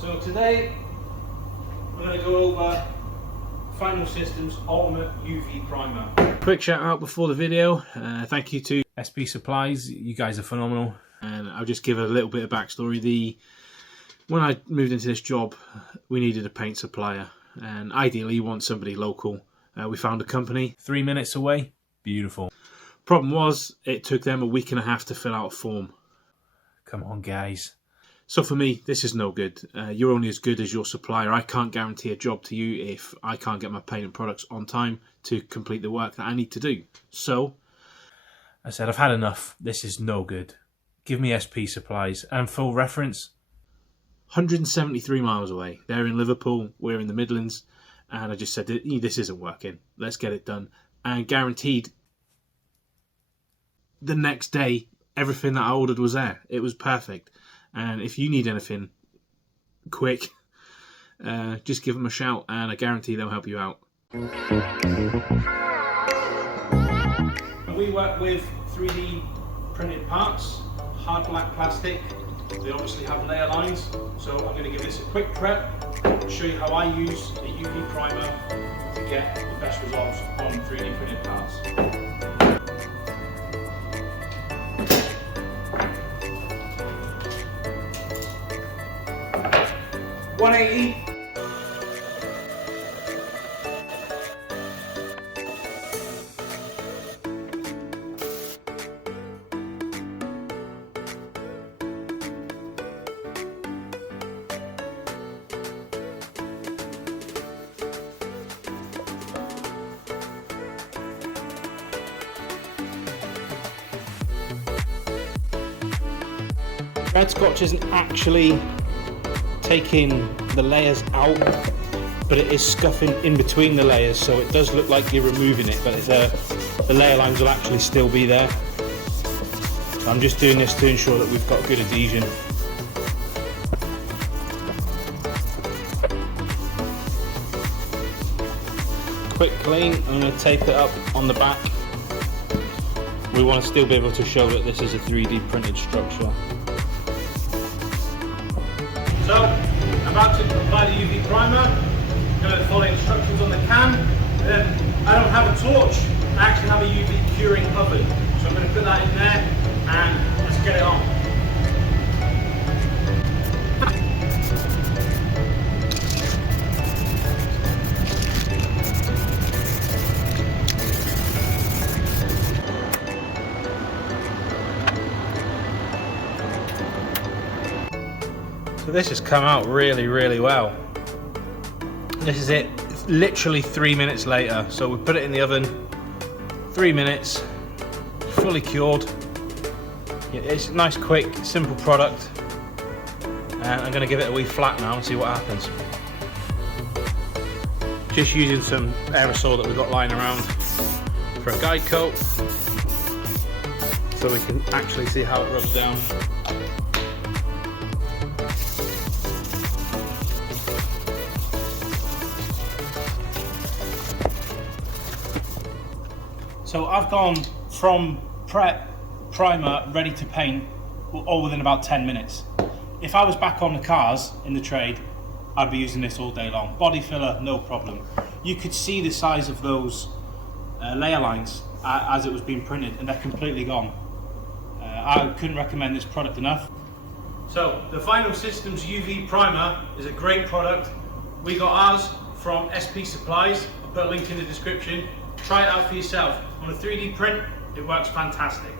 So today we're going to go over Final Systems Ultimate UV Primer. Quick shout out before the video. Thank you to SP Supplies. You guys are phenomenal. And I'll just give a little bit of backstory. When I moved into this job, we needed a paint supplier, and ideally you want somebody local. We found a company 3 minutes away. Beautiful. Problem was, it took them a week and a half to fill out a form. Come on, guys. So for me, this is no good. You're only as good as your supplier. I can't guarantee a job to you if I can't get my paint and products on time to complete the work that I need to do. So I said, I've had enough. This is no good. Give me SP Supplies. And for reference, 173 miles away. They're in Liverpool, we're in the Midlands, and I just said, this isn't working. Let's get it done. And guaranteed, the next day, everything that I ordered was there. It was perfect. And if you need anything quick, just give them a shout, and I guarantee they'll help you out. We work with 3D printed parts, hard black plastic. They obviously have layer lines, so I'm going to give this a quick prep, show you how I use a UV primer to get the best results on 3D printed parts. $180. Red Scotch isn't actually taking the layers out, but it is scuffing in between the layers, so it does look like you're removing it, but the layer lines will actually still be there. So I'm just doing this to ensure that we've got good adhesion. Quick clean, I'm going to tape it up on the back. We want to still be able to show that this is a 3D printed structure. So, I'm about to apply the UV primer. I'm going to follow instructions on the can. And then I don't have a torch, I actually have a UV curing oven. So I'm going to put that in there and let's get it on. So this has come out really, really well. This is it. It's literally 3 minutes later. So we put it in the oven, 3 minutes, fully cured. It's a nice, quick, simple product. And I'm gonna give it a wee flat now and see what happens. Just using some aerosol that we've got lying around for a guide coat, so we can actually see how it rubs down. So I've gone from prep, primer, ready to paint, all within about 10 minutes. If I was back on the cars in the trade, I'd be using this all day long. Body filler, no problem. You could see the size of those layer lines as it was being printed, and they're completely gone. I couldn't recommend this product enough. So the Final Systems UV Primer is a great product. We got ours from SP Supplies. I'll put a link in the description. Try it out for yourself. On a 3D print, it works fantastic.